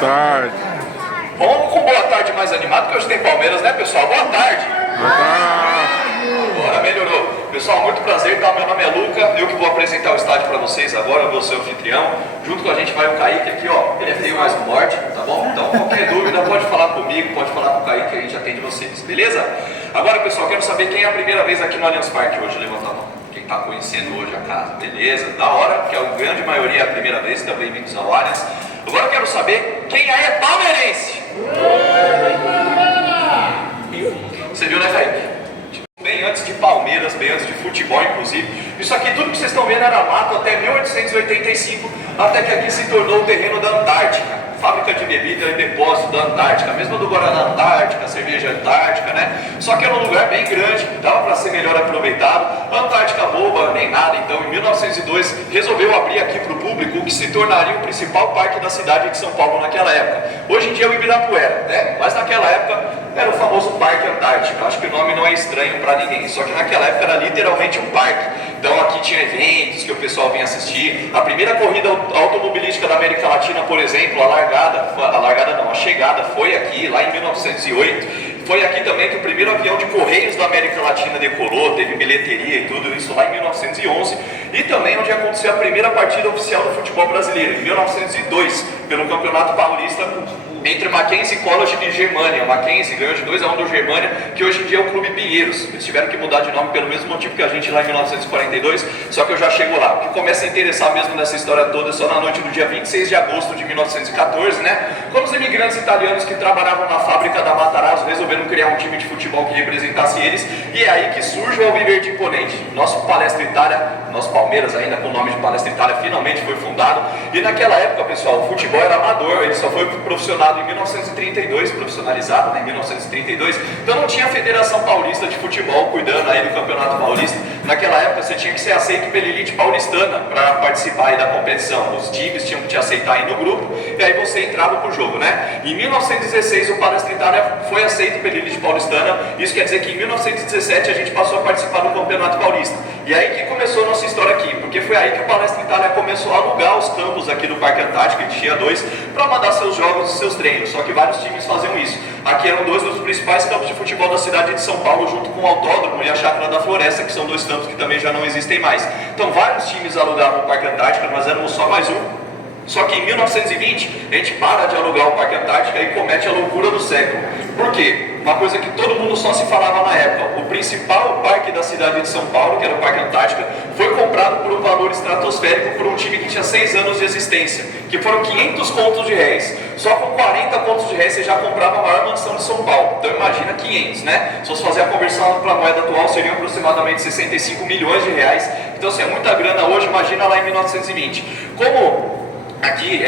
tarde. Vamos com boa tarde mais animado, que hoje tem Palmeiras, né, pessoal? Boa tarde. Boa tarde. Agora melhorou. Pessoal, muito prazer, tá? Meu nome é Luca, eu que vou apresentar o estádio para vocês agora, eu vou ser o anfitrião. Junto com a gente vai o Kaique aqui, ó. Ele é feio, mais um morte, tá bom? Então, qualquer dúvida, pode falar comigo, pode falar com o Kaique, que a gente atende vocês, beleza? Agora, pessoal, quero saber quem é a primeira vez aqui no Allianz Parque hoje, levanta a mão. Quem tá conhecendo hoje a casa, beleza? Da hora, que a grande maioria é a primeira vez, então bem-vindos ao Allianz. Agora eu quero saber quem aí é palmeirense. Você viu, né, Kaique? Bem antes de Palmeiras, bem antes de futebol, inclusive. Isso aqui, tudo que vocês estão vendo era mato até 1885, até que aqui se tornou o terreno da Antártica. Fábrica de bebida e depósito da Antártica, mesmo do Guaraná Antártica, cerveja Antártica, né? Só que era um lugar bem grande, dava para ser melhor aproveitado. A Antártica boba, nem nada. Então, em 1902, resolveu abrir aqui para o público o que se tornaria o principal parque da cidade de São Paulo naquela época. Hoje em dia é o Ibirapuera, né? Mas naquela época era o famoso Parque Antártica. Acho que o nome não é estranho para ninguém, só que naquela época era literalmente um parque. Então aqui tinha eventos que o pessoal vinha assistir. A primeira corrida automobilística da América Latina, por exemplo, a chegada foi aqui, lá em 1908. Foi aqui também que o primeiro avião de correios da América Latina decolou, teve bilheteria e tudo isso lá em 1911. E também onde aconteceu a primeira partida oficial do futebol brasileiro, em 1902, pelo Campeonato Paulista entre Mackenzie College e Germânia. Mackenzie ganhou de 2-1 do Germânia, que hoje em dia é o Clube Pinheiros. Eles tiveram que mudar de nome pelo mesmo motivo que a gente lá em 1942, só que eu já chego lá. O que começa a interessar mesmo nessa história toda é só na noite do dia 26 de agosto de 1914, né? Quando os imigrantes italianos que trabalhavam na fábrica da Matarazzo resolveram criar um time de futebol que representasse eles, e é aí que surge o Alviverde Imponente. Nosso Palestra Itália, nosso Palmeiras ainda com o nome de Palestra Itália, finalmente foi fundado. E naquela época, pessoal, o futebol era amador, ele só foi profissional em 1932, profissionalizado, né, em 1932, então não tinha a Federação Paulista de Futebol cuidando aí do Campeonato Paulista. Naquela época você tinha que ser aceito pela elite paulistana para participar aí da competição, os times tinham que te aceitar aí no grupo, e aí você entrava pro jogo, né? Em 1916 o Palestra Itália foi aceito pela elite paulistana, isso quer dizer que em 1917 a gente passou a participar do Campeonato Paulista. E aí que começou a nossa história aqui, porque foi aí que o Palestra Itália começou a alugar os campos aqui do Parque Antártico, que tinha 2, para mandar seus jogos e seus treinos, só que vários times faziam isso. Aqui eram 2 dos principais campos de futebol da cidade de São Paulo, junto com o Autódromo e a Chácara da Floresta, que são 2 campos que também já não existem mais. Então vários times alugavam o Parque Antártico, nós éramos só mais um. Só que em 1920 a gente para de alugar o Parque Antártica e comete a loucura do século. Por quê? Uma coisa que todo mundo só se falava na época: o principal parque da cidade de São Paulo, que era o Parque Antártica, foi comprado por um valor estratosférico por um time que tinha 6 anos de existência, que foram 500 contos de réis. Só com 40 contos de réis você já comprava a maior mansão de São Paulo. Então imagina 500, né? Se fosse fazer a conversão para a moeda atual, seriam aproximadamente 65 milhões de reais. Então se é muita grana hoje, imagina lá em 1920. Como aqui,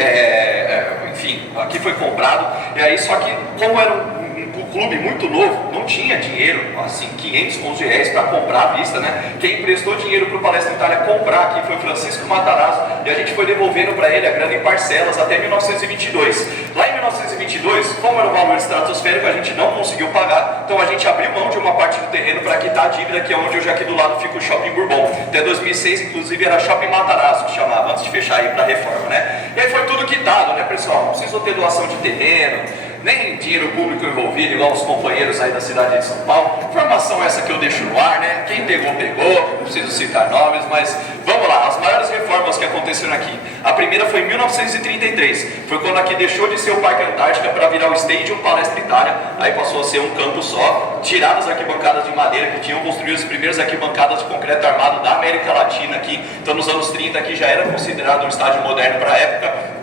enfim, aqui foi comprado, e aí só que como era um clube muito novo, não tinha dinheiro, assim, 500 contos de réis para comprar à vista, né? Quem emprestou dinheiro para o Palestra Itália comprar aqui foi Francisco Matarazzo, e a gente foi devolvendo para ele a grana em parcelas até 1922. Lá em 1922, como era um valor estratosférico, a gente não conseguiu pagar, então a gente abriu mão de uma parte do terreno para quitar a dívida, que é onde hoje aqui do lado fica o Shopping Bourbon. Até 2006, inclusive, era Shopping Matarazzo, que chamava, antes de fechar aí para a reforma, né? E aí foi tudo quitado, né, pessoal? Não precisou ter doação de terreno, nem dinheiro público envolvido, igual os companheiros aí da cidade de São Paulo. Informação essa que eu deixo no ar, né? Quem pegou, pegou, não preciso citar nomes, mas vamos lá, as maiores reformas que aconteceram aqui. A primeira foi em 1933, foi quando aqui deixou de ser o Parque Antártica para virar o Stadium Palestra Itália, aí passou a ser um campo só, tiraram as arquibancadas de madeira que tinham, construído as primeiras arquibancadas de concreto armado da América Latina aqui, então nos anos 30 aqui já era considerado um estádio moderno para a época.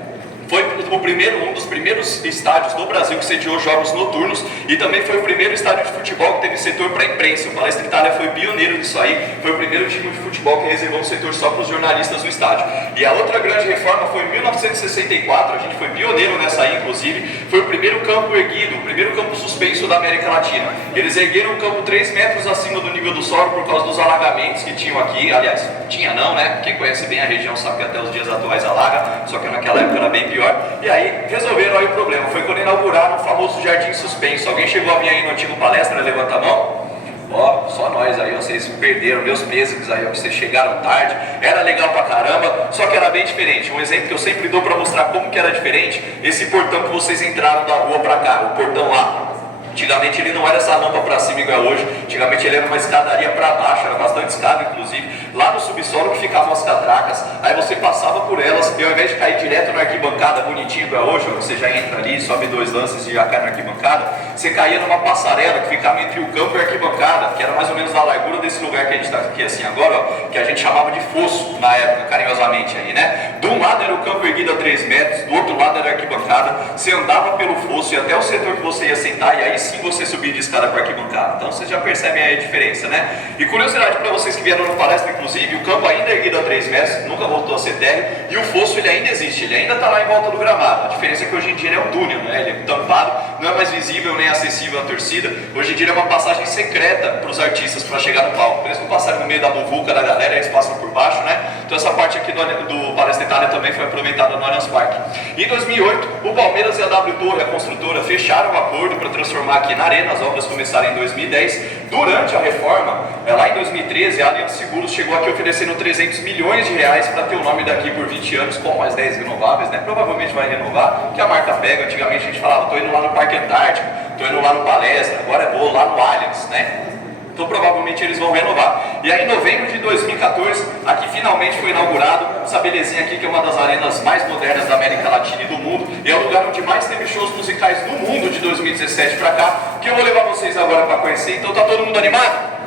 Foi um dos primeiros estádios do Brasil que sediou jogos noturnos e também foi o primeiro estádio de futebol que teve setor para a imprensa. O Palestra Itália foi pioneiro nisso aí, foi o primeiro time de futebol que reservou um setor só para os jornalistas no estádio. E a outra grande reforma foi em 1964, a gente foi pioneiro nessa aí, inclusive, foi o primeiro campo erguido, o primeiro campo suspenso da América Latina. Eles ergueram um campo 3 metros acima do nível do solo por causa dos alagamentos que tinham aqui, aliás, tinha não, né? Quem conhece bem a região sabe que até os dias atuais alaga, só que naquela época era bem pior. E aí resolveram aí o problema, foi quando inauguraram o famoso Jardim Suspenso. Alguém chegou a vir aí no antigo Palestra, levanta a mão? Ó, só nós aí, ó, vocês perderam, meus pêsames aí, ó, que vocês chegaram tarde, era legal pra caramba, só que era bem diferente. Um exemplo que eu sempre dou pra mostrar como que era diferente, esse portão que vocês entraram da rua pra cá, o portão lá. Antigamente ele não era essa rampa para cima igual hoje, antigamente ele era uma escadaria para baixo, era bastante escada inclusive, lá no subsolo que ficavam as catracas, aí você passava por elas e ao invés de cair direto na arquibancada bonitinho igual hoje, você já entra ali, sobe 2 lances e já cai na arquibancada, você caía numa passarela que ficava entre o campo e a arquibancada, que era mais ou menos na largura desse lugar que a gente está aqui assim agora, ó, que a gente chamava de fosso na época, carinhosamente aí, né? De um lado era o campo erguido a 3 metros, do outro lado era a arquibancada, você andava pelo fosso e até o setor que você ia sentar, e aí sim você subir de escada para arquibancada. Então vocês já percebem aí a diferença, né? E curiosidade para vocês que vieram no palestra, inclusive, o campo ainda é erguido a 3 metros, nunca voltou a ser térreo, e o fosso ele ainda existe, ele ainda está lá em volta do gramado. A diferença é que hoje em dia ele é um túnel, né? Ele é tampado, não é mais visível nem acessível à torcida. Hoje em dia ele é uma passagem secreta para os artistas para chegar no palco. Eles não passaram no meio da muvuca da galera, eles passam por baixo, né? Então essa parte aqui do Palestra Itália também foi aproveitada no Allianz Parque. Em 2008, o Palmeiras e a W Torre, a construtora, fecharam um acordo para transformar aqui na Arena, as obras começaram em 2010. Durante a reforma, lá em 2013, a Allianz Seguros chegou aqui oferecendo 300 milhões de reais para ter o nome daqui por 20 anos, com mais 10 renováveis, né? Provavelmente vai renovar, que a marca pega. Antigamente a gente falava, estou indo lá no Parque Antártico, estou indo lá no Palestra, agora eu vou lá no Allianz, né? Então provavelmente eles vão renovar. E aí em novembro de 2014, aqui finalmente foi inaugurado essa belezinha aqui, que é uma das arenas mais modernas da América Latina e do mundo, e é o lugar onde mais teve shows musicais do mundo de 2017 pra cá, que eu vou levar vocês agora para conhecer. Então tá todo mundo animado?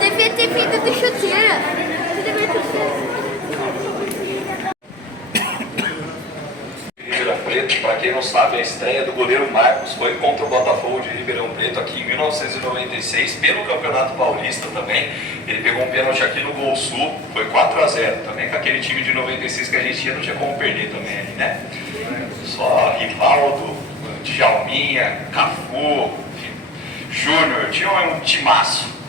Devia ter vindo de chuteira. Você devia ter feito. Preto, para quem não sabe, a estreia do goleiro Marcos foi contra o Botafogo de Ribeirão Preto aqui em 1996, pelo Campeonato Paulista também. Ele pegou um pênalti aqui no Gol Sul, foi 4-0 também, com aquele time de 96 que a gente tinha, não tinha como perder também ali, né? Só Rivaldo, Djalminha, Cafu, Júnior, tinha um timaço.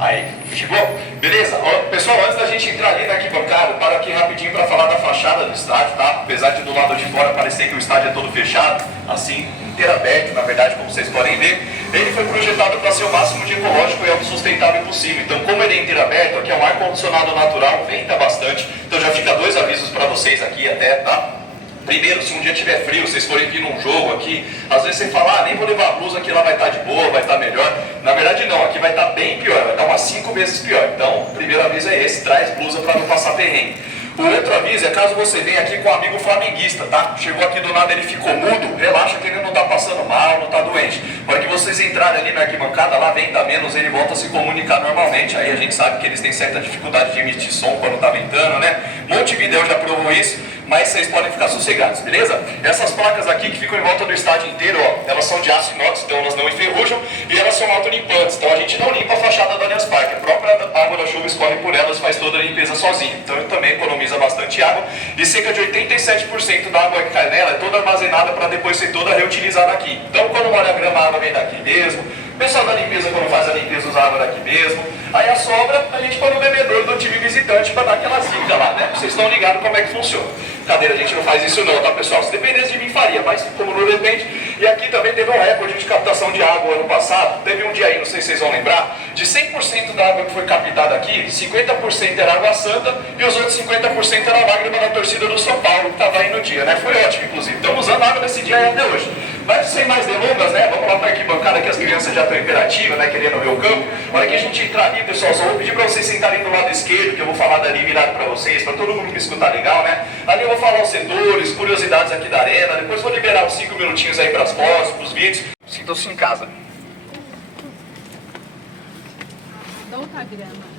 Aí, chegou? Beleza? Ó, pessoal, antes da gente entrar ali na arquibancada, para aqui rapidinho para falar da fachada do estádio, tá? Apesar de do lado de fora parecer que o estádio é todo fechado, assim, inteiro aberto, na verdade, como vocês podem ver, ele foi projetado para ser o máximo de ecológico e autossustentável possível. Então, como ele é inteiro aberto, aqui é um ar-condicionado natural, venta bastante, então já fica 2 avisos para vocês aqui até, tá? Primeiro, se um dia tiver frio, vocês forem vir num jogo aqui, às vezes você fala, nem vou levar a blusa, que lá vai estar de boa, vai estar melhor. Na verdade não, aqui vai estar bem pior, vai estar umas 5 vezes pior. Então, o primeiro aviso é esse, traz blusa para não passar perrengue. O outro aviso é caso você venha aqui com um amigo flamenguista, tá? Chegou aqui do nada, ele ficou mudo, relaxa que ele não está passando mal, não está doente. Para que vocês entrarem ali na arquibancada, lá venta menos, ele volta a se comunicar normalmente. Aí a gente sabe que eles têm certa dificuldade de emitir som quando está ventando, né? Montevidéu já provou isso, mas vocês podem ficar sossegados, beleza? Essas placas aqui que ficam em volta do estádio inteiro, ó, elas são de aço inox, então elas não enferrujam e elas são autolimpantes, então a gente não limpa a fachada do Allianz Parque, a própria água da chuva escorre por elas, faz toda a limpeza sozinho, então ele também economiza bastante água e cerca de 87% da água que cai nela é toda armazenada para depois ser toda reutilizada aqui. Então quando molha a grama, a água vem daqui mesmo, o pessoal da limpeza quando faz a limpeza usa a água daqui mesmo, aí a sobra a gente põe no bebedouro do time visitante para dar aquela zica lá, né? Vocês estão ligados como é que funciona. Cadeira, a gente não faz isso não, tá pessoal? Se dependesse de mim faria, mas como não depende. E aqui também teve um recorde de captação de água ano passado. Teve um dia aí, não sei se vocês vão lembrar, de 100% da água que foi captada aqui, 50% era água santa e os outros 50% era a lágrima da torcida do São Paulo, que estava aí no dia, né? Foi ótimo, inclusive. Estamos usando água desse dia aí até hoje. Mas sem mais delongas, né? Vamos lá para a arquibancada que as crianças já estão imperativas, né? Querendo ver o campo. Na hora que a gente entrar ali, pessoal, só vou pedir para vocês sentarem do lado esquerdo, que eu vou falar dali virado para vocês, para todo mundo me escutar legal, né? Ali eu vou falar os setores, curiosidades aqui da arena, depois vou liberar uns 5 minutinhos aí para as fotos, para os vídeos. Sintam-se em casa. Não tá grama.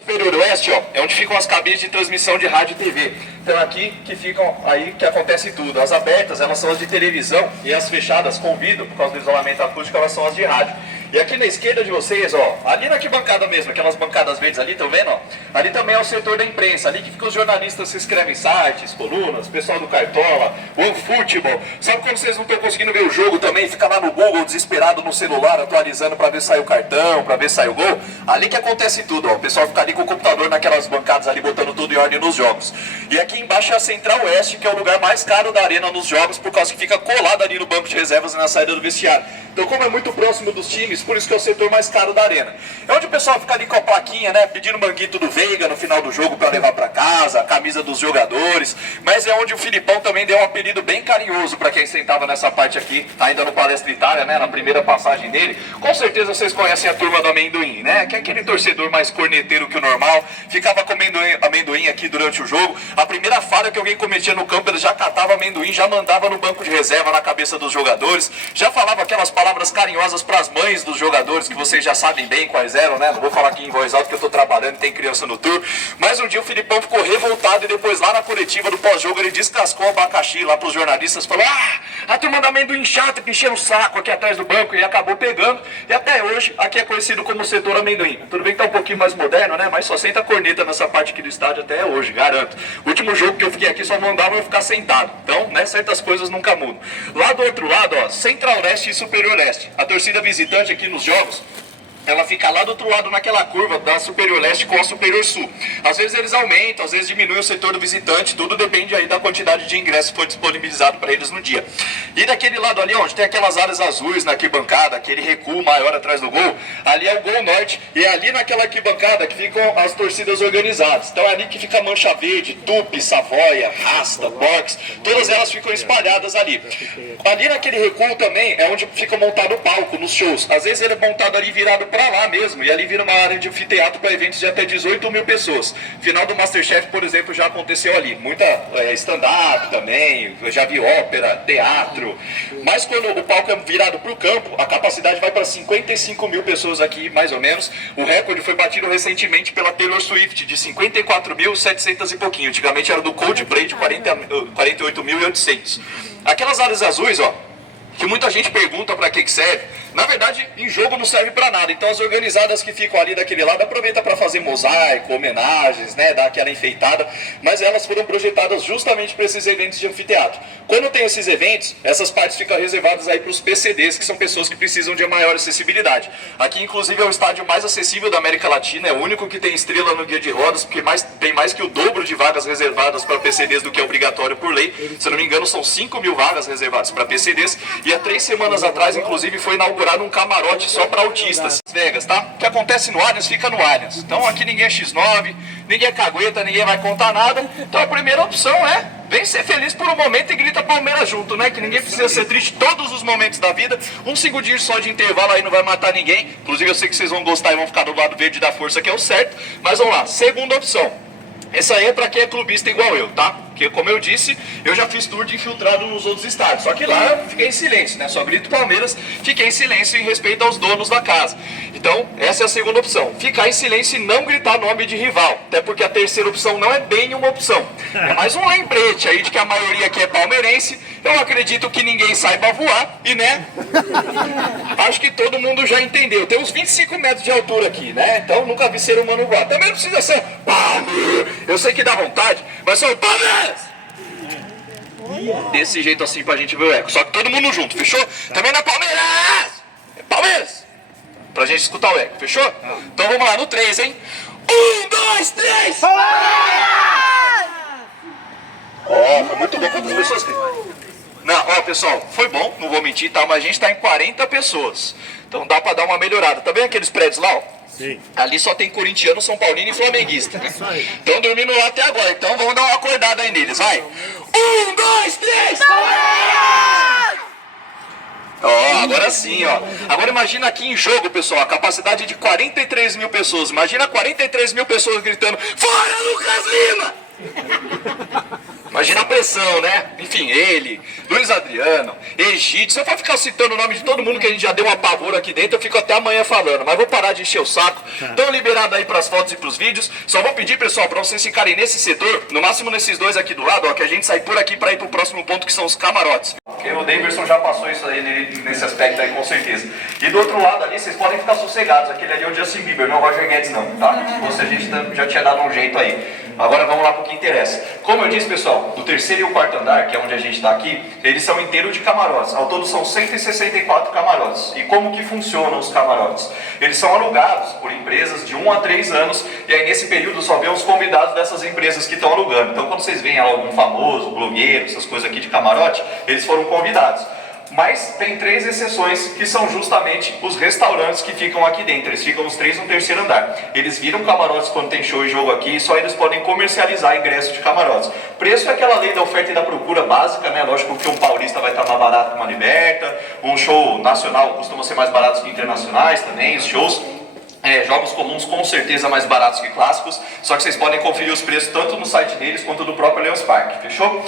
Superior Oeste, ó, é onde ficam as cabines de transmissão de rádio e TV. Então aqui que ficam, aí que acontece tudo. As abertas, elas são as de televisão, e as fechadas, convido, por causa do isolamento acústico, elas são as de rádio. E aqui na esquerda de vocês, ó, ali na arquibancada mesmo, aquelas bancadas verdes ali, estão vendo? Ó? Ali também é o setor da imprensa, ali que ficam os jornalistas que escrevem sites, colunas, pessoal do Cartola, OneFootball. Sabe quando vocês não estão conseguindo ver o jogo também, fica lá no Google, desesperado no celular, atualizando para ver se sai o cartão, para ver se sai o gol? Ali que acontece tudo, ó, o pessoal fica ali com o computador naquelas bancadas ali, botando tudo em ordem nos jogos. E aqui embaixo é a Central Oeste, que é o lugar mais caro da arena nos jogos, por causa que fica colado ali no banco de reservas e na saída do vestiário. Então, como é muito próximo dos times, por isso que é o setor mais caro da arena. É onde o pessoal fica ali com a plaquinha, né, pedindo manguito do Veiga no final do jogo para levar para casa, a camisa dos jogadores, mas é onde o Filipão também deu um apelido bem carinhoso para quem sentava nessa parte aqui, ainda no Palestra Itália, né, na primeira passagem dele. Com certeza vocês conhecem a turma do amendoim, né, que é aquele torcedor mais corneteiro que o normal, ficava comendo amendoim aqui durante o jogo. A primeira falha que alguém cometia no campo, ele já catava amendoim, já mandava no banco de reserva na cabeça dos jogadores, já falava aquelas palavras carinhosas para as mães dos jogadores, que vocês já sabem bem quais eram, né? Não vou falar aqui em voz alta porque eu tô trabalhando e tem criança no tour. Mas um dia o Filipão ficou revoltado e depois lá na coletiva do pós-jogo ele descascou o abacaxi lá pros jornalistas, falou: a turma da amendoim chata que encheu o saco aqui atrás do banco, e acabou pegando. E até hoje aqui é conhecido como setor amendoim. Tudo bem que tá um pouquinho mais moderno, né? Mas só senta corneta nessa parte aqui do estádio até hoje, garanto. O último jogo que eu fiquei aqui só mandavam eu ficar sentado. Então, né, certas coisas nunca mudam. Lá do outro lado, ó, Central Leste e Superior Leste. A torcida visitante aqui nos jogos, ela fica lá do outro lado naquela curva da Superior Leste com a Superior Sul. Às vezes eles aumentam, às vezes diminuem o setor do visitante, tudo depende aí da quantidade de ingressos que foi disponibilizado para eles no dia. E daquele lado ali, onde tem aquelas áreas azuis na arquibancada, aquele recuo maior atrás do gol, ali é o Gol Norte, e é ali naquela arquibancada que ficam as torcidas organizadas. Então é ali que fica Mancha Verde, Tupi, Savoia, Rasta, Box, todas elas ficam espalhadas ali. Ali naquele recuo também é onde fica montado o palco nos shows. Às vezes ele é montado ali virado para lá mesmo, e ali vira uma área de anfiteatro para eventos de até 18 mil pessoas. Final do Masterchef, por exemplo, já aconteceu ali. Muita stand-up também, já vi ópera, teatro. Mas quando o palco é virado para o campo, a capacidade vai para 55 mil pessoas aqui, mais ou menos. O recorde foi batido recentemente pela Taylor Swift, de 54.700 e pouquinho. Antigamente era do Coldplay, de 48.800. Aquelas áreas azuis, ó, que muita gente pergunta para que serve, na verdade, em jogo não serve para nada. Então as organizadas que ficam ali daquele lado aproveitam para fazer mosaico, homenagens, né, dar aquela enfeitada, mas elas foram projetadas justamente para esses eventos de anfiteatro. Quando tem esses eventos, essas partes ficam reservadas aí para os PCDs, que são pessoas que precisam de maior acessibilidade. Aqui, inclusive, é o estádio mais acessível da América Latina, é o único que tem estrela no guia de rodas, porque tem mais que o dobro de vagas reservadas para PCDs do que é obrigatório por lei. Se eu não me engano, são 5 mil vagas reservadas para PCDs, e há 3 semanas atrás, inclusive, foi inaugurado um camarote só para autistas. Vegas, tá? O que acontece no Allianz, fica no Allianz. Então aqui ninguém é X9, ninguém é cagueta, ninguém vai contar nada. Então a primeira opção é: vem ser feliz por um momento e grita Palmeiras junto, né? Que ninguém precisa ser triste todos os momentos da vida. Um segundinho só de intervalo aí não vai matar ninguém. Inclusive eu sei que vocês vão gostar e vão ficar do lado verde da força, que é o certo. Mas vamos lá, segunda opção. Essa aí é pra quem é clubista igual eu, tá? Porque, como eu disse, eu já fiz tour de infiltrado nos outros estádios. Só que lá eu fiquei em silêncio, né? Só grito Palmeiras, fiquei em silêncio em respeito aos donos da casa. Então, essa é a segunda opção. Ficar em silêncio e não gritar nome de rival. Até porque a terceira opção não é bem uma opção. É mais um lembrete aí de que a maioria aqui é palmeirense. Eu acredito que ninguém saiba voar e, né? Acho que todo mundo já entendeu. Tem uns 25 metros de altura aqui, né? Então, nunca vi ser humano voar. Também não precisa ser Palmeiras. Eu sei que dá vontade, mas são Palmeiras! Desse jeito assim pra gente ver o eco. Só que todo mundo junto, fechou? Também não é Palmeiras! É Palmeiras! Pra gente escutar o eco, fechou? Então vamos lá, no 3, hein? 1, 2, 3! Ó, foi muito bom. Quantas pessoas tem? Não, ó, pessoal, foi bom, não vou mentir, tá? Mas a gente tá em 40 pessoas. Então dá pra dar uma melhorada. Tá vendo aqueles prédios lá, ó? Sim. Ali só tem corintiano, São Paulino e flamenguista. Estão dormindo lá até agora, então vamos dar uma acordada aí neles, vai. 1, 2, 3! Ó, agora sim, ó. Agora imagina aqui em jogo, pessoal, a capacidade de 43 mil pessoas. Imagina 43 mil pessoas gritando: fora Lucas Lima! Imagina a pressão, né? Enfim, ele, Luiz Adriano, Egídio. Você pode ficar citando o nome de todo mundo que a gente já deu uma pavor aqui dentro, eu fico até amanhã falando, mas vou parar de encher o saco. Estão liberados aí para as fotos e para os vídeos. Só vou pedir, pessoal, para vocês ficarem nesse setor, no máximo nesses dois aqui do lado, ó, que a gente sai por aqui para ir para o próximo ponto, que são os camarotes. Porque o Davidson já passou isso aí nesse aspecto aí, com certeza. E do outro lado ali, vocês podem ficar sossegados. Aquele ali é o Justin Bieber, não é o Roger Guedes não, tá? Você a gente já tinha dado um jeito aí. Agora vamos lá para o que interessa. Como eu disse, pessoal, o terceiro e o quarto andar, que é onde a gente está aqui, eles são inteiros de camarotes. Ao todo são 164 camarotes. E como que funcionam os camarotes? Eles são alugados por empresas de 1 a 3 anos, e aí nesse período só vê os convidados dessas empresas que estão alugando. Então quando vocês veem algum famoso, blogueiro, essas coisas aqui de camarote, eles foram convidados. Mas tem 3 exceções, que são justamente os restaurantes que ficam aqui dentro. Eles ficam os 3 no terceiro andar. Eles viram camarotes quando tem show e jogo aqui, e só eles podem comercializar ingresso de camarotes. Preço é aquela lei da oferta e da procura básica, né? Lógico que um paulista vai estar mais barato que uma Liberta, um show nacional costuma ser mais barato que internacionais também, os shows. Jogos comuns com certeza mais baratos que clássicos, só que vocês podem conferir os preços tanto no site deles quanto do próprio Allianz Parque, fechou?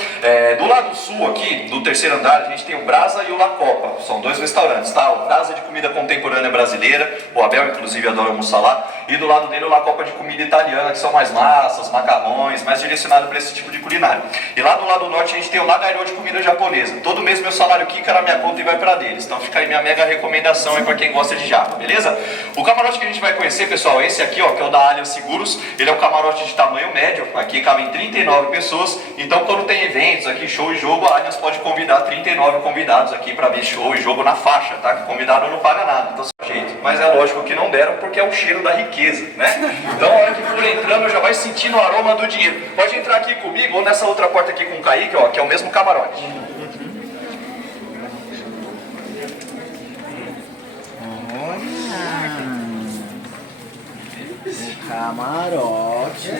Do lado sul aqui, do terceiro andar, a gente tem o Brasa e o La Copa, são 2 restaurantes, tá? O Brasa de comida contemporânea brasileira, o Abel inclusive adora almoçar lá, e do lado dele o La Copa de comida italiana, que são mais massas, macarrões, mais direcionado para esse tipo de culinária. E lá do lado norte a gente tem o Lagairô de comida japonesa. Todo mês meu salário quica na minha conta e vai para deles, então fica aí minha mega recomendação aí para quem gosta de japa, beleza? O camarote que a gente vai conhecer, pessoal, esse aqui, ó, que é o da Allianz Seguros. Ele é um camarote de tamanho médio, aqui cabem 39 pessoas, então quando tem eventos aqui, show e jogo, a Allianz pode convidar 39 convidados aqui para ver show e jogo na faixa, tá? Que convidado não paga nada, então jeito. Mas é lógico que não deram, porque é o cheiro da riqueza, né? Então a hora que for entrando, já vai sentindo o aroma do dinheiro. Pode entrar aqui comigo, ou nessa outra porta aqui com o Kaique, ó, que é o mesmo camarote. Camarote.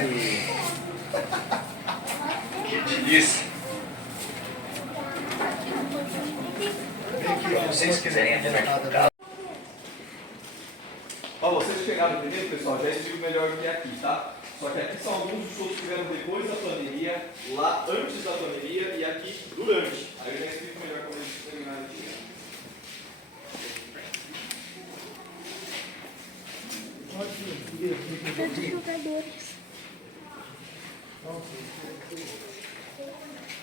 Que delícia. Se vocês quiserem adiantar. Ó, vocês chegaram primeiro, pessoal, já explico melhor o que é aqui, tá? Só que aqui são alguns dos shows que tiveram depois da pandemia, lá antes da pandemia e aqui durante. Aí eu já explico melhor como eles terminaram aqui. Tantos jogadores.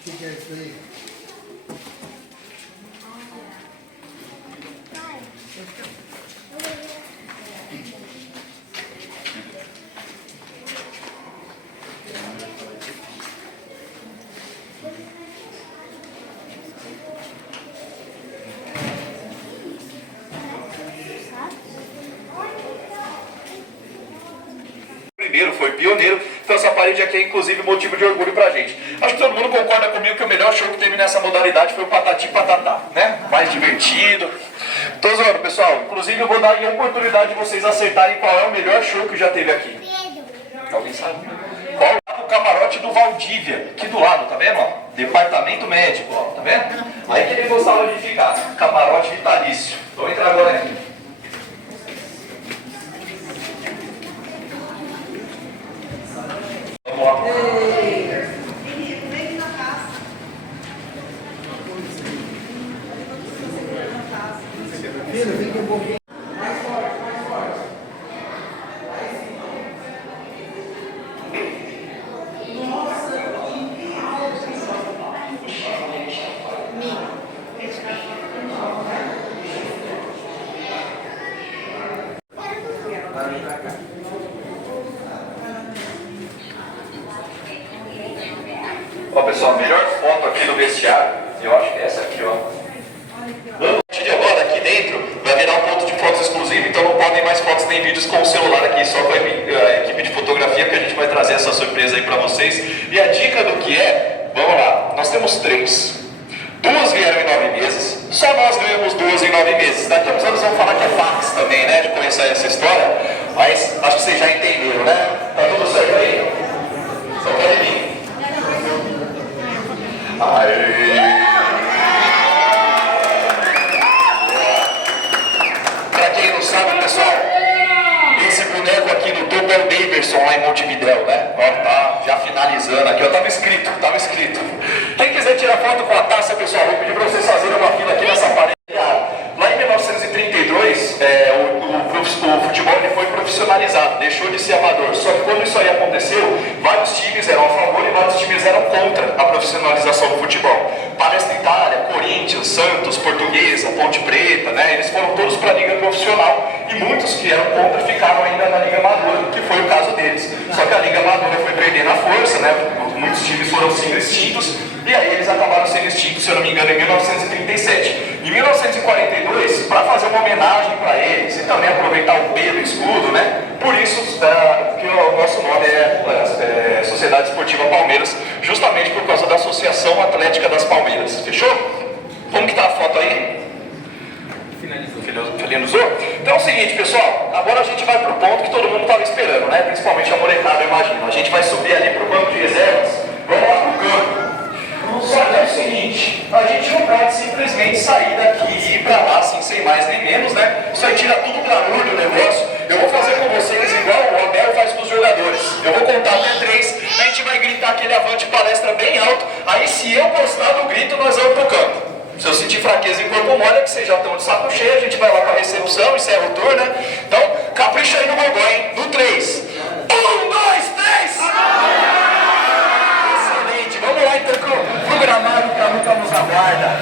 O que é isso aí? Primeiro, foi pioneiro, então essa parede aqui é inclusive motivo de orgulho pra gente. Acho que todo mundo concorda comigo que o melhor show que teve nessa modalidade foi o Patati Patatá, né? Mais divertido. Tô zoando, pessoal. Inclusive eu vou dar a oportunidade de vocês acertarem qual é o melhor show que já teve aqui. Alguém sabe? Qual é o camarote do Valdívia? Aqui do lado, tá vendo? Ó? Departamento médico, ó, tá vendo? Aí que ele gostava de ficar, camarote vitalício. Vamos entrar agora aqui. Vamos lá. Filho, vem aqui um pouquinho. Ó, pessoal, a melhor foto aqui do vestiário, eu acho que é essa aqui, ó. A partir de agora, aqui dentro, vai virar um ponto de fotos exclusivo, então não podem mais fotos nem vídeos com o celular aqui, só com a equipe de fotografia, que a gente vai trazer essa surpresa aí pra vocês. E a dica do que é, vamos lá, nós temos 3. 2 vieram em 9 meses, só nós ganhamos 2 em 9 meses. Daqui a uns anos vamos falar que é fax também, né, de conhecer essa história, mas acho que vocês já entenderam, né? Tá tudo certo aí? Só pode vir. Aê! Pra quem não sabe, pessoal, esse boneco aqui no topo é o Davidson lá em Montevidéu, né? Ó, tá já finalizando aqui, ó, tava escrito. Quem quiser tirar foto com a taça, pessoal, vou pedir pra vocês fazerem uma fila aqui. Corinthians, Santos, Portuguesa, Ponte Preta, né? Eles foram todos para a Liga Profissional e muitos que eram contra ficaram ainda na Liga Amadora, que foi o caso deles. Só que a Liga Amadora foi perdendo a força, né? Muitos times foram sendo extintos e aí eles acabaram sendo extintos, se eu não me engano, em 1937. Em 1942, para fazer uma homenagem para eles e também aproveitar o B do escudo, né? Por isso que o nosso nome é Sociedade Esportiva Palmeiras, justamente por causa da Associação Atlética das Palmeiras. Fechou? Como que tá a foto aí? Finalizou? Então é o seguinte, pessoal, agora a gente vai pro ponto que todo mundo estava esperando, né? Principalmente a molecada, eu imagino. A gente vai subir ali pro banco de reservas, vamos lá pro campo. Só que é o seguinte, a gente não pode simplesmente sair daqui e ir pra lá, assim, sem mais nem menos, né? Isso aí tira tudo o glamour do negócio. Eu vou fazer com vocês igual o Abel faz com os jogadores. Eu vou contar até 3, a gente vai gritar aquele avante palestra bem alto, aí se eu gostar do grito, nós vamos pro campo. Se eu sentir fraqueza em corpo mole, é que vocês já estão de saco cheio, a gente vai lá pra recepção, encerra o tour, né? Então, capricha aí no gogó, hein? No 3. 1, 2, 3! Excelente! Vamos lá então pro gramado que a luta nos aguarda.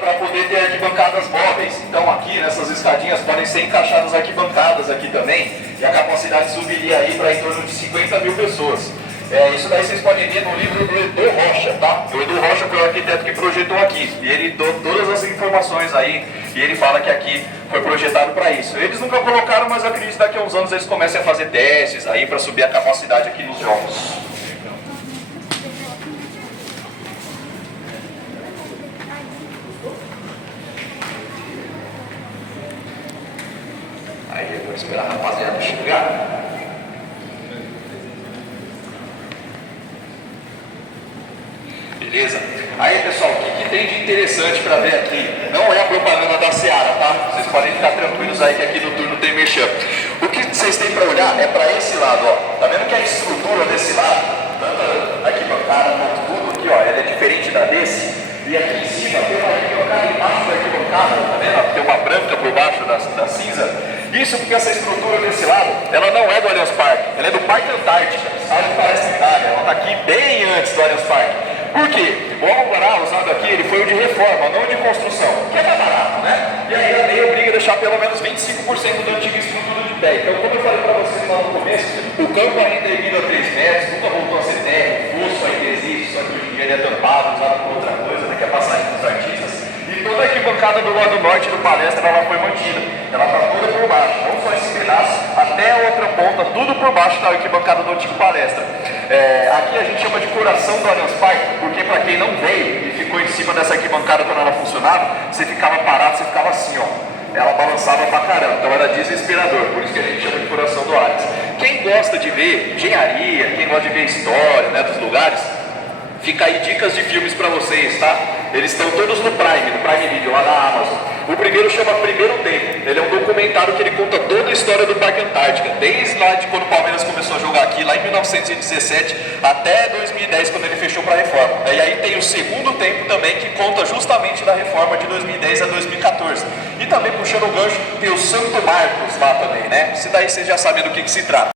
Para poder ter arquibancadas móveis. Então aqui nessas escadinhas podem ser encaixadas arquibancadas aqui também, e a capacidade subiria aí para em torno de 50 mil pessoas. Isso daí vocês podem ver no livro do Edu Rocha, tá? O Edu Rocha foi o arquiteto que projetou aqui, e ele deu todas as informações aí, e ele fala que aqui foi projetado para isso. Eles nunca colocaram, mas eu acredito que daqui a uns anos eles comecem a fazer testes aí para subir a capacidade aqui nos jogos. Aí eu vou esperar a rapaziada chegar. Beleza? Aí pessoal, o que tem de interessante para ver aqui? Não é a propaganda da Seara, tá? Vocês podem ficar tranquilos aí que aqui no turno tem merchan. O que vocês têm para olhar é para esse lado, ó. Tá vendo que a estrutura desse lado, tanto aqui bancada quanto tudo aqui, ó, ela é diferente da desse. E aqui em cima tem uma arquibancada embaixo da arquibancada, tá vendo? Tem uma branca por baixo da cinza. Isso porque essa estrutura desse lado, ela não é do Allianz Parque, ela é do Parque Antártica, estado de Palestra Itália. Ela está aqui bem antes do Allianz Parque. Por quê? O alvará usado aqui, ele foi o de reforma, não de construção, que é mais barato, né? E aí a lei obriga a deixar pelo menos 25% da antiga estrutura de pé. Então, como eu falei para vocês lá no começo, o campo ainda é erguido a 3 metros, nunca voltou a ser terra, o fosso ainda existe, só que hoje em dia ele é tampado, usado por outra coisa, daqui a passagem dos artistas. E toda a arquibancada do lado norte do palestra, ela foi mantida. Ela está toda por baixo, não só esse pedaço, até a outra ponta, tudo por baixo da arquibancada do antigo palestra. Aqui a gente chama de coração do Allianz Parque, porque para quem não veio e ficou em cima dessa arquibancada quando ela funcionava, você ficava parado, você ficava assim, ó. Ela balançava pra caramba, então era desesperador, por isso que a gente chama de coração do Allianz. Quem gosta de ver engenharia, quem gosta de ver história, né, dos lugares, fica aí dicas de filmes para vocês, tá? Eles estão todos no Prime Video, lá na Amazon. O primeiro chama Primeiro Tempo. Ele é um documentário que ele conta toda a história do Parque Antártico. desde lá de quando o Palmeiras começou a jogar aqui, lá em 1917 até 2010, quando ele fechou para a reforma. E aí tem o segundo tempo também, que conta justamente da reforma de 2010 a 2014. E também, puxando o gancho, tem o Santo Marcos lá também, né? Se daí vocês já sabem do que se trata.